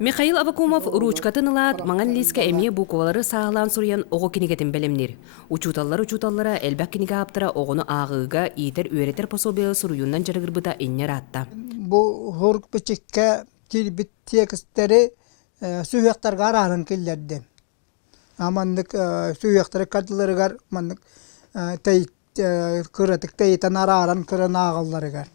Михаил Авакумов ручкатын ылаат маңан лиске эмие буквалары саалаан сурьян ого кинигетин белемнер. Учуталлара элбак киниге аптыра огону агыга итер үеретер пособия суруюндан жарыгырбыта иннер атта. Bu horuk biçikke kilbit tekstleri sühyaktарға арарын келдерді. Амандық sühyaktары кадыларыгар мандық кыратык тәйтан арарын кырын ағаларыгар.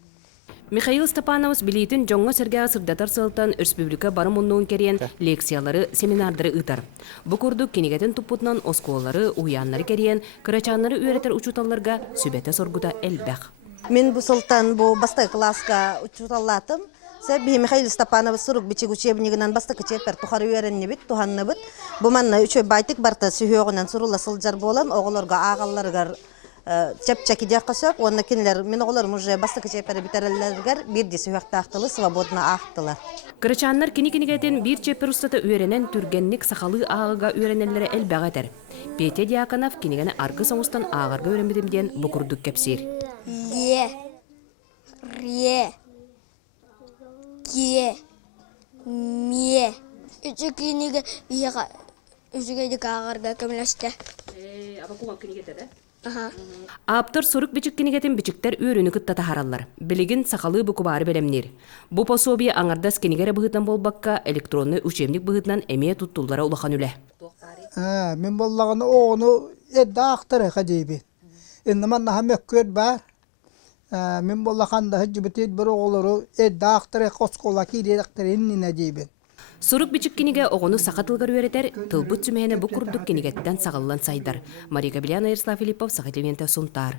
Михаил Степанович билитин жоңго сергеа сырдатар сылтан республика барым оннуун керен лекциялары, семинардары ытар. Бу курдук кинигетин туппутунан осколары, уяннары керен, кырачаннары үеретер учуталларга сүбете соргута элбэх. Мен бу сылтан бу басты класска учуталлатым. Себи Михаил Степанович сурук бичиг учебнигинен басты кечепер тухары үйренне бит, туханны бит. Бу манна үчө байтык барта сүйөгүнөн сурула сылжар болан, оголорга агалларыгар чепчеки жакасып, онна кинлер мен оголорум уже басты кечепер битереллергер бирди сүйөктактылы свободно актылар. Кырачаннар кини-кинигетин бир чепер устата үйренен түргенник сахалы ағыга үйренеллері элбәғатер. Пете Дьяконов кинигені аргы соңыстан ағарга үйренбедімден бұкурдук кепсир. Ле, ре, ке, ме. Үчі киниге бияға, үчігейдік ағарга көміләшті. Абакумап кинигеті да? Аха. Аптыр сорук бичик кинигетин бичиктер үйрөнү кыттата хараллар. Билигин сахалы букубары белемнер. Бу пособия аңардас кинигере быһытан болбакка электронный учебник быһытынан эмие туттуллара улахан үле. Мен боллағаны оғыны әдді ақтыры қадейбі. Иннаман наха мөккөт бар. Мен боллағанда хыджыбытет бір оғылыры әдді ақтыры қосқола кейдер ақтыры иннина дейбі. Сурук бичик киниге огону сакатылгар үйретер, тылбыт сүмәһенә бу курдук кинигеттен сагаллан сайдар. Мария Габриана, Ярослав Филиппов, Сахатилента Сунтар.